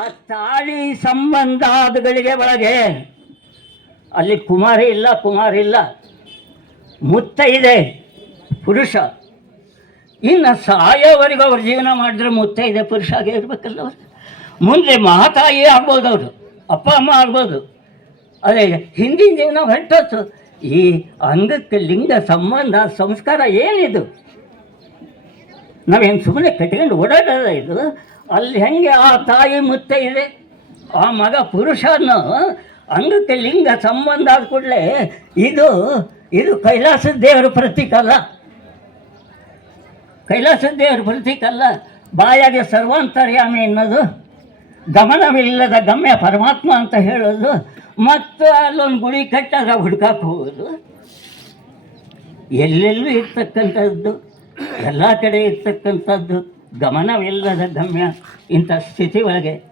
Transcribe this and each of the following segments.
ಆ ತಾಳಿ ಸಂಬಂಧಾದಗಳಿಗೆ ಒಳಗೆ ಅಲ್ಲಿ ಕುಮಾರಿ ಇಲ್ಲ ಕುಮಾರಿ ಇಲ್ಲ. ಮುತ್ತ ಇದೆ, ಪುರುಷ. ಇನ್ನು ಸಾಯೋವರೆಗೂ ಅವ್ರ ಜೀವನ ಮಾಡಿದ್ರೆ ಮುತ್ತ ಇದೆ, ಪುರುಷ ಆಗೇ ಇರಬೇಕಲ್ಲ ಮುಂದೆ ಮಹಾತಾಯಿ ಆಗ್ಬೋದು ಅವರು, ಅಪ್ಪ, ಅಮ್ಮ ಆಗ್ಬೋದು. ಅದೇ ಹಿಂದಿನ ಜೀವನ ಹೊರಟೋತು ಈ ಅಂಗಕ್ಕೆ ಲಿಂಗ ಸಂಬಂಧ, ಸಂಸ್ಕಾರ ಏನಿದು? ನಾವೇನು ಸುಮ್ಮನೆ ಕಟ್ಕೊಂಡು ಓಡಾಡೋದ ಇದು? ಅಲ್ಲಿ ಹೆಂಗೆ ಆ ತಾಯಿ ಮುತ್ತೆ ಇದೆ? ಆ ಮಗ ಪುರುಷನ ಅಂಗಕ್ಕೆ ಲಿಂಗ ಸಂಬಂಧ ಆದ ಕೂಡಲೇ ಇದು ಇದು ಕೈಲಾಸ ದೇವರ ಪ್ರತೀಕ ಅಲ್ಲ. ಕೈಲಾಸ ದೇವರ ಪ್ರತೀಕ ಅಲ್ಲ. ಬಾಯಾಗೆ ಸರ್ವಾಂತರ್ಯಾಮಿ ಅನ್ನೋದು ಗಮನವಿಲ್ಲದ ಗಮ್ಯ ಪರಮಾತ್ಮ ಅಂತ ಹೇಳೋದು, ಮತ್ತು ಅಲ್ಲೊಂದು ಗುಡಿ ಕಟ್ಟಾಗ ಹುಡ್ಕಕ್ಕೆ ಹೋಗೋದು. ಎಲ್ಲೆಲ್ಲೂ ಇರ್ತಕ್ಕಂಥದ್ದು, ಎಲ್ಲ ಕಡೆ ಇರ್ತಕ್ಕಂಥದ್ದು. ಗಮನವಿಲ್ಲದ ಗಮ್ಯ ಇಂಥ ಸ್ಥಿತಿ ಒಳಗೆ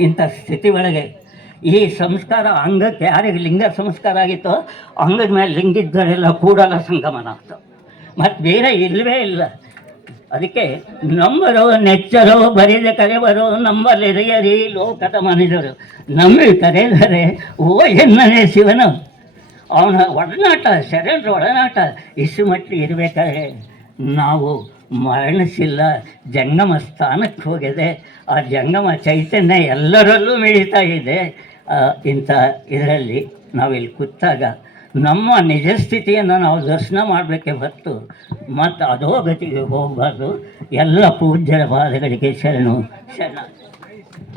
ಇಂಥ ಸ್ಥಿತಿ ಒಳಗೆ ಈ ಸಂಸ್ಕಾರ ಅಂಗಕ್ಕೆ ಯಾರಿಗೆ ಲಿಂಗ ಸಂಸ್ಕಾರ ಆಗಿತ್ತೋ ಅಂಗದ ಮೇಲೆ ಲಿಂಗಿದ್ದರೆಲ್ಲ ಕೂಡಲ ಸಂಗಮನ ಆಗ್ತವೆ ಮತ್ತು ಬೇರೆ ಇಲ್ಲವೇ ಇಲ್ಲ. ಅದಕ್ಕೆ ನಂಬರೋ ನೆಚ್ಚರೋ ಬರೀದೆ ಕರೆಬರೋ ನಂಬಲಿರಿಯರಿ ಲೋಕದ ಮನಿದರು. ನಂಬಿ ಕರೆದರೆ ಓ ಎನ್ನನೇ ಶಿವನು. ಅವನ ಒಡನಾಟ ಶರಣರ ಒಡನಾಟ ಇಷ್ಟು ಇರಬೇಕಾದ್ರೆ ನಾವು ಮರಣಿಸಿಲ್ಲ, ಜಂಗಮ ಸ್ಥಾನಕ್ಕೆ ಹೋಗಿದೆ. ಆ ಜಂಗಮ ಚೈತನ್ಯ ಎಲ್ಲರಲ್ಲೂ ಮಿಳಿತಾ ಇದೆ. ಇಂಥ ಇದರಲ್ಲಿ ನಾವಿಲ್ಲಿ ಕೂತಾಗ ನಮ್ಮ ನಿಜ ಸ್ಥಿತಿಯನ್ನು ನಾವು ದರ್ಶನ ಮಾಡಬೇಕೆ ಹೊರತು ಮತ್ತು ಅಧೋಗತಿಗೆ ಹೋಗಬಾರ್ದು. ಎಲ್ಲ ಪೂಜ್ಯರ ಪಾದಗಳಿಗೆ ಶರಣು, ಶರಣ.